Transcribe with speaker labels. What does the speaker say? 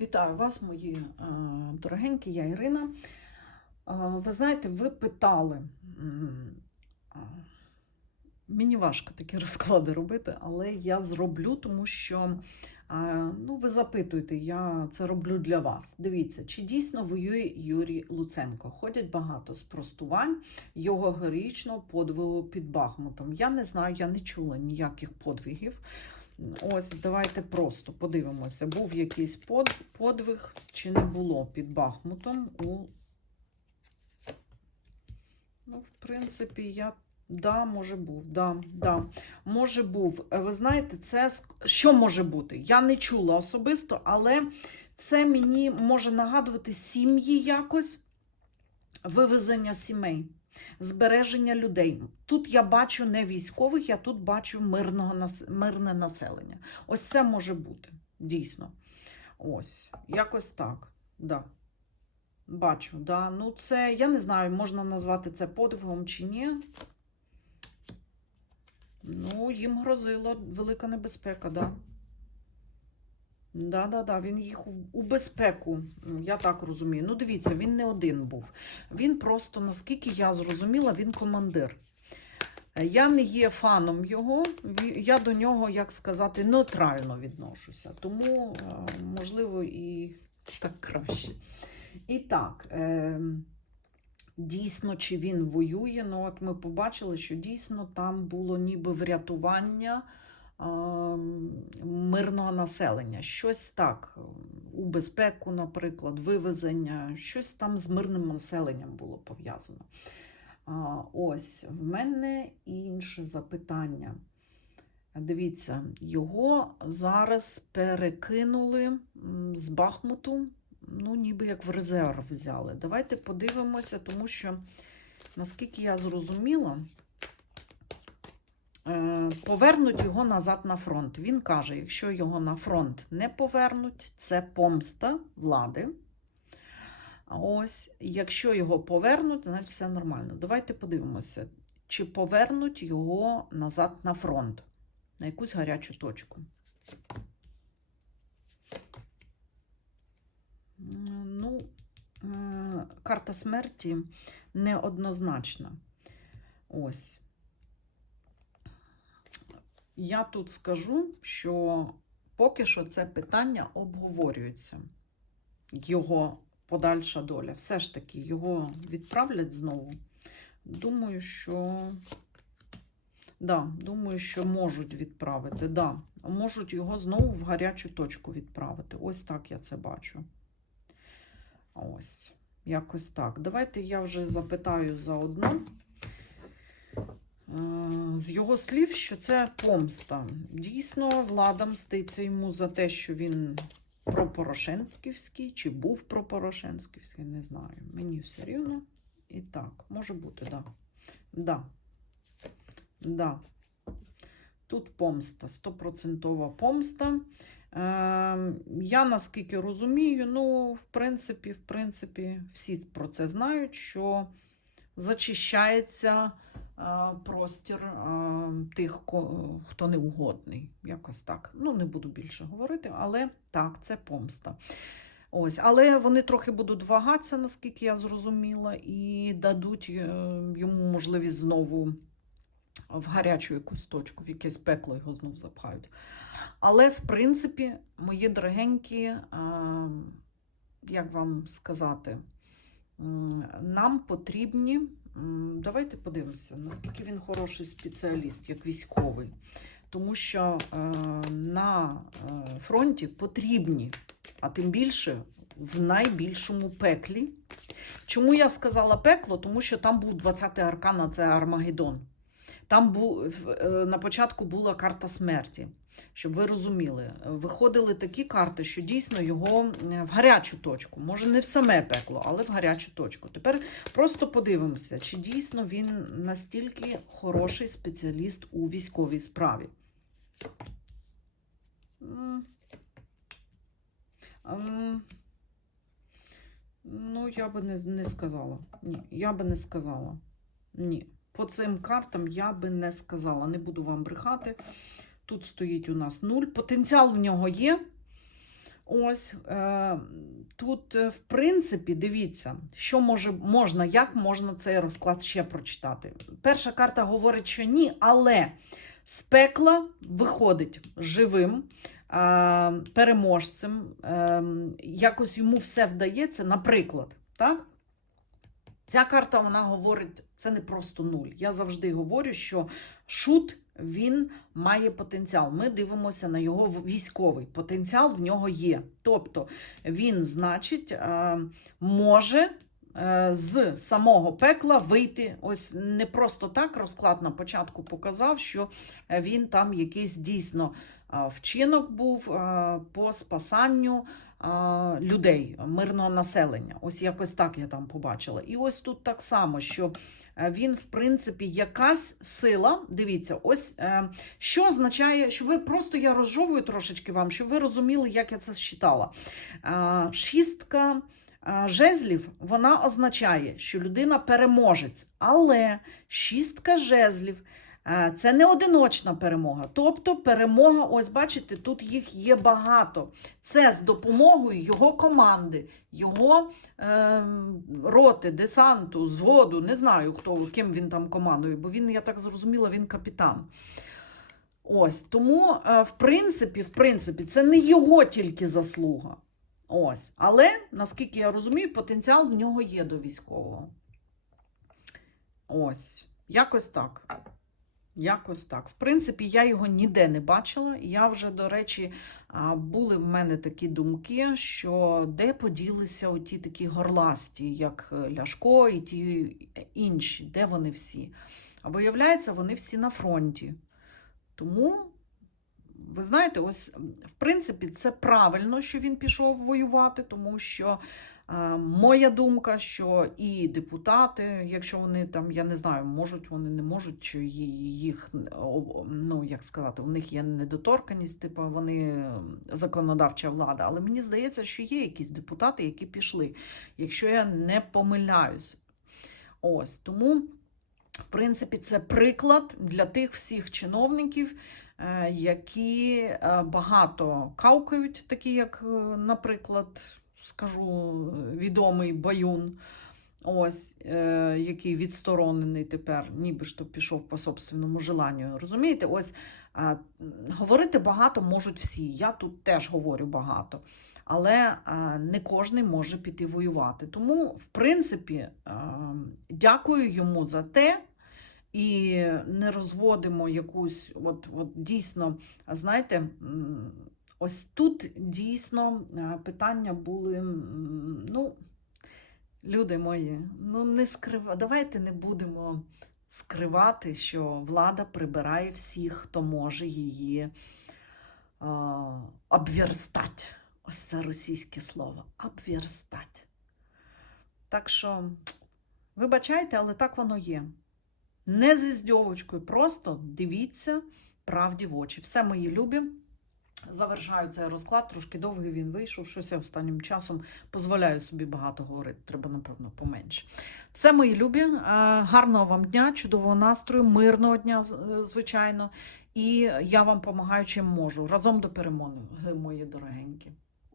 Speaker 1: Вітаю вас, мої е, дорогенькі, я Ірина. Е, Ви знаєте, ви питали. е, Мені важко такі розклади робити, але я зроблю, тому що ну, ви запитуєте, я це роблю для вас. Дивіться, чи дійсно воює Юрій Луценко? Ходять багато спростувань його героїчного подвигу під Бахмутом. Я не знаю, я не чула ніяких подвигів. Ось, давайте просто подивимося, був якийсь под, подвиг чи не було під Бахмутом у. Ну, в принципі, я. Да, може був, да, да. Може був. Ви знаєте, це що може бути? Я не чула особисто, але це мені може нагадувати сім'ї якось, вивезення сімей, збереження людей. Тут я бачу не військових, я тут бачу мирного, мирне населення. Ось це може бути, дійсно. Ось, якось так. Да. Бачу, да. Ну, це, я не знаю, можна назвати це подвигом чи ні. Ну, їм грозила велика небезпека, да. Да, да, да, він їх у- безпеку, я так розумію. Ну, дивіться, він не один був. Він просто, наскільки я зрозуміла, він командир. Е, Я не є фаном його, я до нього, як сказати, нейтрально відношуся. Тому, е, можливо, і так краще. І так, е, дійсно, чи він воює? Ну, от ми побачили, що дійсно там було ніби врятування мирного населення. Щось так, у безпеку, наприклад, вивезення, щось там з мирним населенням було пов'язано. Ось в мене інше запитання. Дивіться, його зараз перекинули з Бахмуту, ну, ніби як в резерв взяли. Давайте подивимося, тому що, наскільки я зрозуміла, повернуть його назад на фронт. Він каже, якщо його на фронт не повернуть, це помста влади. Ось, якщо його повернуть, значить все нормально. Давайте подивимося, чи повернуть його назад на фронт, на якусь гарячу точку. Ну, е, карта смерті неоднозначна. Ось. Я тут скажу, що поки що це питання обговорюється. Його подальша доля. Все ж таки, його відправлять знову. Думаю, що. Да, думаю, що можуть відправити. Да. Можуть його знову в гарячу точку відправити. Ось так я це бачу. Ось. Якось так. Давайте я вже запитаю заодно. Е, З його слів, що це помста. Дійсно, влада мститься йому за те, що він пропорошенківський, чи був пропорошенківський, не знаю. Мені все рівно. І так, може бути, да. Да. Да. Тут помста, стопроцентова помста. Е, я наскільки розумію, ну, в принципі, в принципі, всі про це знають, що зачищається простір е, тих, хто неугодний. Якось так. Ну, не буду більше говорити, але так, це помста. Ось, але вони трохи будуть вагатися, наскільки я зрозуміла, і дадуть е, йому можливість знову в гарячу якусь точку, в якесь пекло його знов запхають. Але, в принципі, мої дорогенькі, е, як вам сказати, нам потрібні. Давайте подивимося, наскільки він хороший спеціаліст, як військовий. Тому що е, на е, фронті потрібні, а тим більше в найбільшому пеклі. Чому я сказала пекло? Тому що там був 20-й аркан, а це Армагеддон. Там був, е, на початку була карта смерті. Щоб ви розуміли, виходили такі карти, що дійсно його в гарячу точку. Може, не в саме пекло, але в гарячу точку. Тепер просто подивимося, чи дійсно він настільки хороший спеціаліст у військовій справі. Ем, Ну, я би не, не сказала. Ні, я би не сказала. Ні. По цим картам я би не сказала. Не буду вам брехати. Тут стоїть у нас нуль. Потенціал в нього є. Ось е, тут, е, в принципі, дивіться, що може, можна, як можна цей розклад ще прочитати. Перша карта говорить, що ні, але з пекла виходить живим, е, переможцем, якось йому все вдається, наприклад, так? Ця карта вона говорить, це не просто нуль. Я завжди говорю, що шут він має потенціал. Ми дивимося на його військовий потенціал в нього є. Тобто він, значить, е, може е, з самого пекла вийти. Ось не просто так розклад на початку показав, що е, він там якийсь дійсно вчинок був по спасанню людей, мирного населення. Ось якось так я там побачила. І ось тут так само, що він, в принципі, якась сила. Дивіться, ось е, що означає, що ви просто я розжовую трошечки вам, щоб ви розуміли, як я це считала. Е, Шістка е, жезлів вона означає, що людина переможець, але шістка жезлів. Е, Це не одиночна перемога. Тобто перемога, ось бачите, тут їх є багато. Це з допомогою його команди, його е, роти, десанту, зводу, не знаю, хто, ким він там командує, бо він, я так зрозуміла, він капітан. Ось, тому, е, в принципі, в принципі, це не його тільки заслуга. Ось. Але, наскільки я розумію, потенціал в нього є до військового. Ось. Якось так. Якось так. В принципі, я його ніде не бачила. Я вже, до речі, були в мене такі думки, що де поділися оті такі горласті, як е, Ляшко і ті інші, де вони всі? А виявляється, вони всі на фронті. Тому, ви знаєте, ось, в принципі, це правильно, що він пішов воювати, тому що е, моя думка, що і депутати, якщо вони там, я не знаю, можуть, вони не можуть, чи їх, ну, як сказати, у них є недоторканість, типу вони законодавча влада. Але мені здається, що є якісь депутати, які пішли, якщо я не помиляюсь. Ось тому. В принципі, це приклад для тих всіх чиновників, е, які е, багато каукають, такі як, е, наприклад, скажу, відомий Баюн, ось, е, який відсторонений тепер, ніби ж то пішов по собственному желанню. Розумієте, ось е, говорити багато можуть всі. Я тут теж говорю багато. Але не кожен може піти воювати. Тому, в принципі, дякую йому за те, і не розводимо якусь, от, от дійсно, знаєте, ось тут дійсно е, питання були, ну, люди мої, ну не скрива, давайте не будемо скривати, що влада прибирає всіх, хто може її а, обвірстати. Ось це російське слово обвірстати. Так що, вибачайте, але так воно є. Не зі здьовочкою, просто дивіться правді в очі. Все мої любі. Завершаю цей розклад, трошки довгий він вийшов. Щось я останнім часом дозволяю собі багато говорити. Треба, напевно, поменше. Це мої любі. е, Гарного вам дня, чудового настрою, мирного дня, е, звичайно. І я вам допомагаю, чим можу. Разом до перемоги, мої дорогенькі.